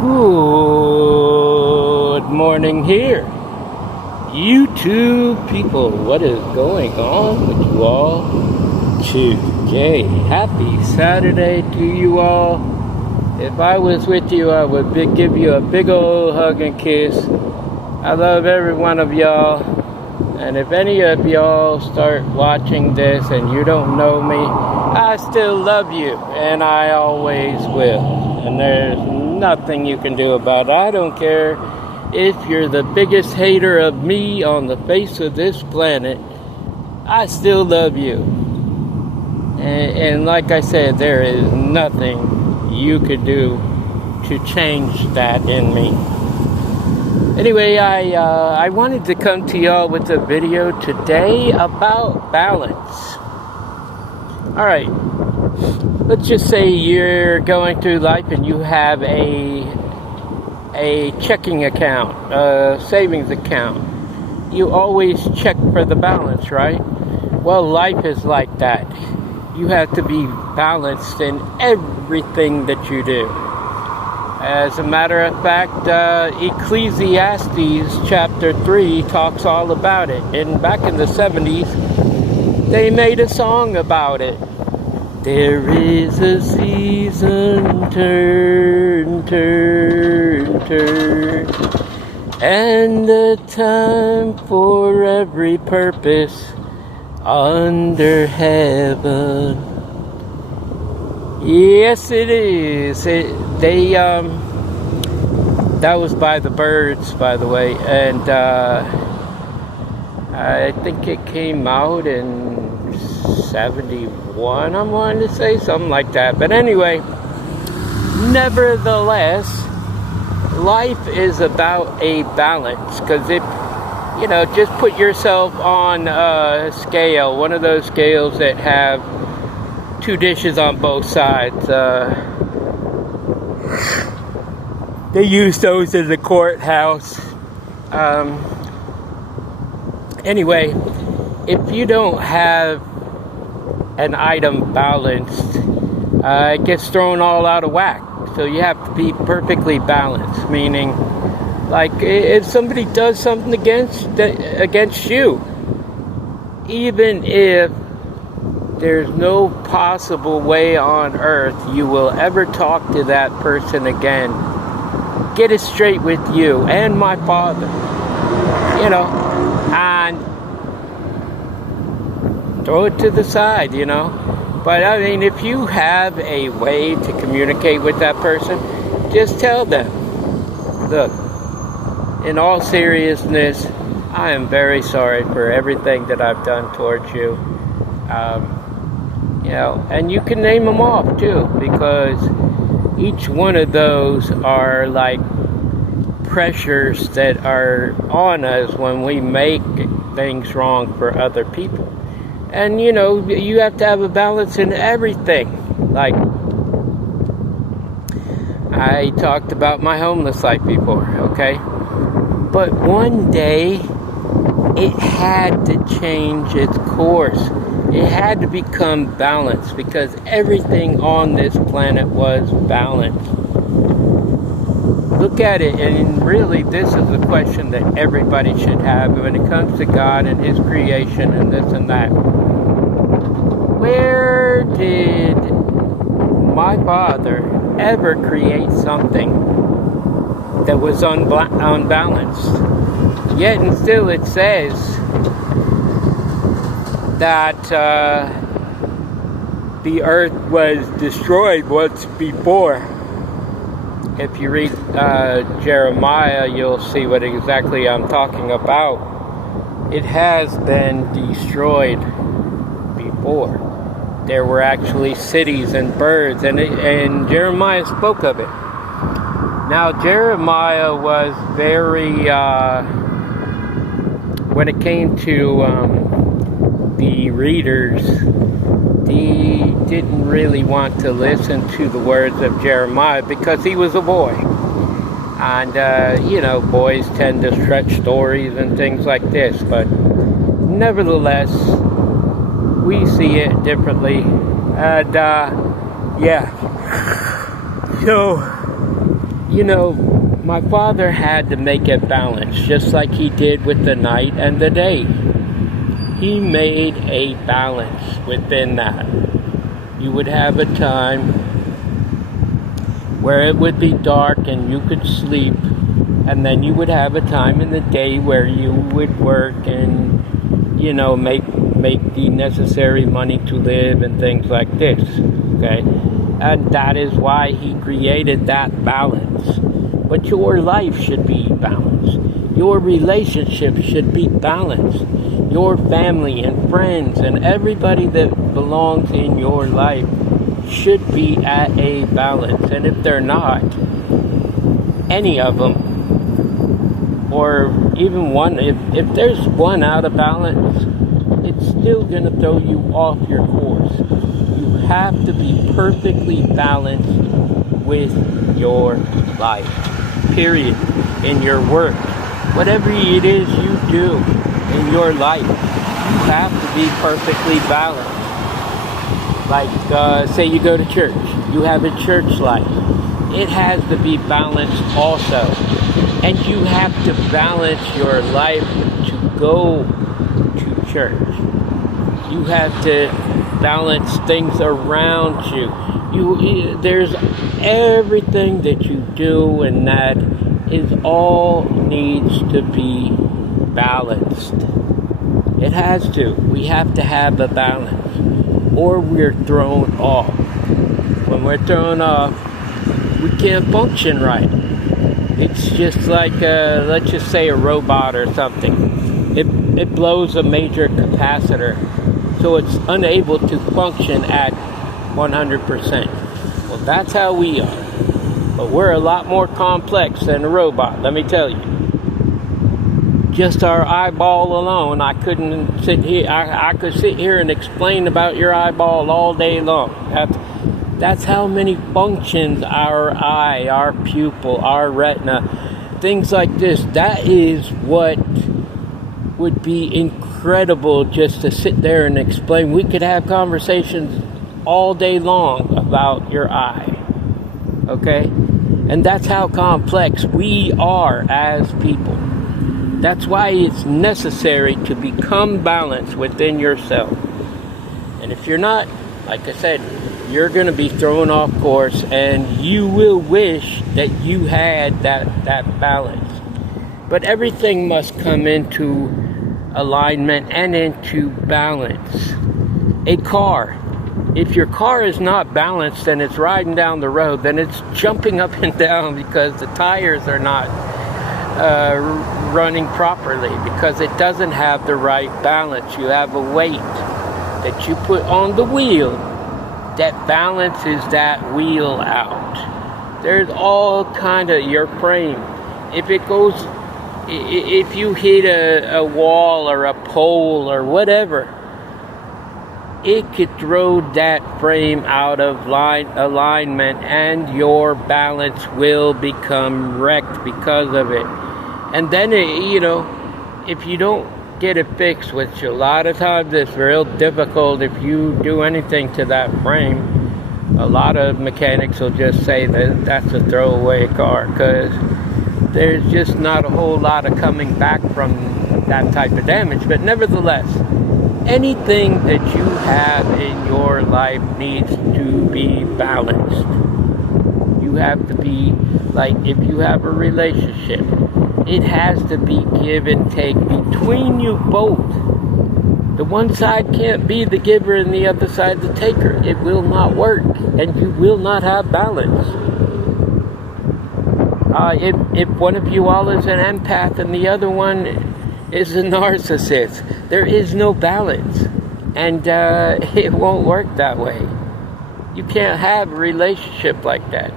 Good morning here, YouTube people. What is going on with you all today? Happy Saturday to you all. If I was with you, I would give you a big old hug and kiss. I love every one of y'all. And if any of y'all start watching this and you don't know me, I still love you, and I always will. And there's nothing you can do about it. I don't care if you're the biggest hater of me on the face of this planet. I still love you. And like I said, there is nothing you could do to change that in me. Anyway, I wanted to come to y'all with a video today about balance. Alright, let's just say you're going through life and you have a checking account, a savings account. You always check for the balance, right? Well, life is like that. You have to be balanced in everything that you do. As a matter of fact, Ecclesiastes chapter 3 talks all about it. And back in the 70s, they made a song about it. There is a season, turn, turn, turn, and a time for every purpose under heaven. Yes, it is. That was by the Byrds, by the way, and I think it came out in 71, I'm wanting to say, something like that. But anyway, nevertheless, life is about a balance, because if, just put yourself on a scale, one of those scales that have two dishes on both sides. They use those in the courthouse. Anyway, if you don't have an item balanced, it gets thrown all out of whack. So you have to be perfectly balanced, meaning, like, if somebody does something against you, even if there's no possible way on earth you will ever talk to that person again, get it straight with you and my father, and throw it to the side, But I mean, if you have a way to communicate with that person, just tell them, look, in all seriousness, I am very sorry for everything that I've done towards you. And you can name them off too, because each one of those are like pressures that are on us when we make things wrong for other people. And you have to have a balance in everything. Like, I talked about my homeless life before, okay? But one day, it had to change its course. It had to become balanced, because everything on this planet was balanced. Look at it, and really this is a question that everybody should have when it comes to God and His creation and this and that. Where did my Father ever create something that was unbalanced? Yet and still it says that the earth was destroyed once before. If you read Jeremiah, you'll see what exactly I'm talking about. It has been destroyed before. There were actually cities and birds, and Jeremiah spoke of it. Now, Jeremiah was very, when it came to the readers, he didn't really want to listen to the words of Jeremiah because he was a boy. And, boys tend to stretch stories and things like this, but nevertheless, we see it differently. And, So You know, my father had to make a balance, just like he did with the night and the day. He made a balance within that. You would have a time where it would be dark and you could sleep, and then you would have a time in the day where you would work and, you know, make the necessary money to live and things like this, okay? And that is why he created that balance. But your life should be balanced. Your relationship should be balanced. Your family and friends and everybody that belongs in your life should be at a balance. And if they're not, any of them, or even one, if there's one out of balance, it's still going to throw you off your course. You have to be perfectly balanced with your life, period. In your work, whatever it is you do in your life, you have to be perfectly balanced. Like, say you go to church, you have a church life. It has to be balanced also. And you have to balance your life to go to church. You have to balance things around you. There's everything that you do, and that is all needs to be balanced. It has to. We have to have a balance, or we're thrown off. When we're thrown off, we can't function right. It's just like, let's just say a robot or something. It blows a major capacitor, so it's unable to function at 100%. Well, that's how we are. But we're a lot more complex than a robot, let me tell you. Just our eyeball alone, I couldn't sit here. I could sit here and explain about your eyeball all day long. That's how many functions our eye, our pupil, our retina, things like this. That is what would be incredible just to sit there and explain. We could have conversations all day long about your eye, okay? And that's how complex we are as people. That's why it's necessary to become balanced within yourself. And if you're not, like I said, you're going to be thrown off course, and you will wish that you had that balance. But everything must come into alignment and into balance. A car, if your car is not balanced and it's riding down the road, then it's jumping up and down because the tires are not running properly, because it doesn't have the right balance. You have a weight that you put on the wheel that balances that wheel out. There's all kind of your frame. If you hit a wall or a pole or whatever, it could throw that frame out of alignment, and your balance will become wrecked because of it. And then, if you don't get it fixed, which a lot of times it's real difficult if you do anything to that frame, a lot of mechanics will just say that that's a throwaway car, because there's just not a whole lot of coming back from that type of damage. But nevertheless, anything that you have in your life needs to be balanced. You have to be, like, if you have a relationship, it has to be give and take between you both. The one side can't be the giver and the other side the taker. It will not work, and you will not have balance. If one of you all is an empath and the other one is a narcissist, there is no balance, and it won't work that way. You can't have a relationship like that.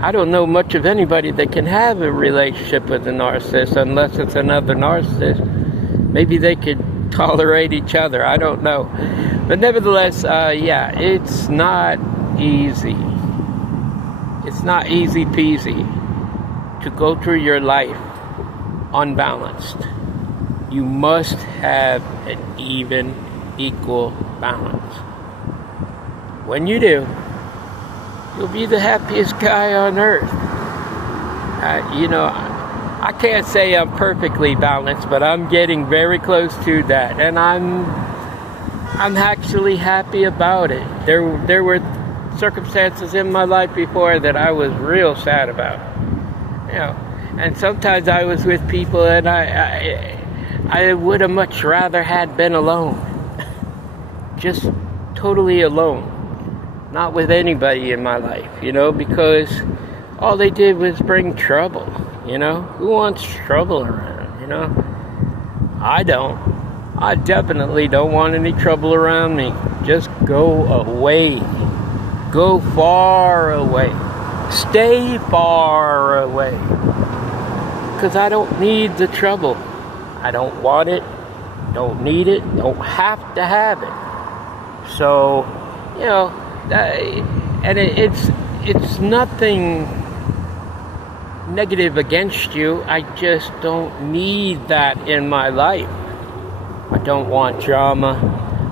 I don't know much of anybody that can have a relationship with a narcissist unless it's another narcissist. Maybe they could tolerate each other. I don't know. But nevertheless, it's not easy. It's not easy peasy to go through your life unbalanced. You must have an even, equal balance. When you do, you'll be the happiest guy on earth. You know, I can't say I'm perfectly balanced, but I'm getting very close to that, and I'm actually happy about it. There were circumstances in my life before that I was real sad about, you know, and sometimes I was with people and I would have much rather had been alone, just totally alone, not with anybody in my life, you know, because all they did was bring trouble, you know. Who wants trouble around, you know? I don't. I definitely don't want any trouble around me. Just go away. Go far away. Stay far away. Because I don't need the trouble. I don't want it. Don't need it. Don't have to have it. So, you know, and it's nothing negative against you. I just don't need that in my life. I don't want drama.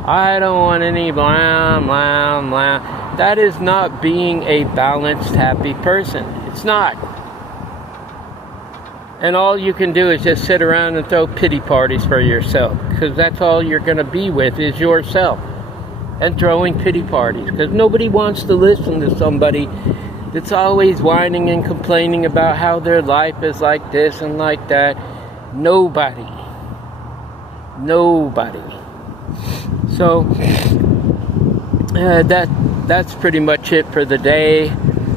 I don't want any blah, blah, blah. That is not being a balanced, happy person. It's not. And all you can do is just sit around and throw pity parties for yourself, because that's all you're going to be with is yourself and throwing pity parties, because nobody wants to listen to somebody that's always whining and complaining about how their life is like this and like that. Nobody. So that's pretty much it for the day.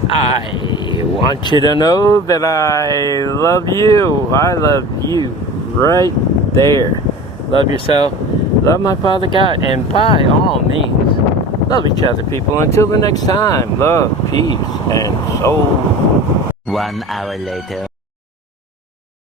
I want you to know that I love you. I love you right there. Love yourself. Love my Father God. And by all means, love each other, people. Until the next time, love, peace, and soul. 1 hour later.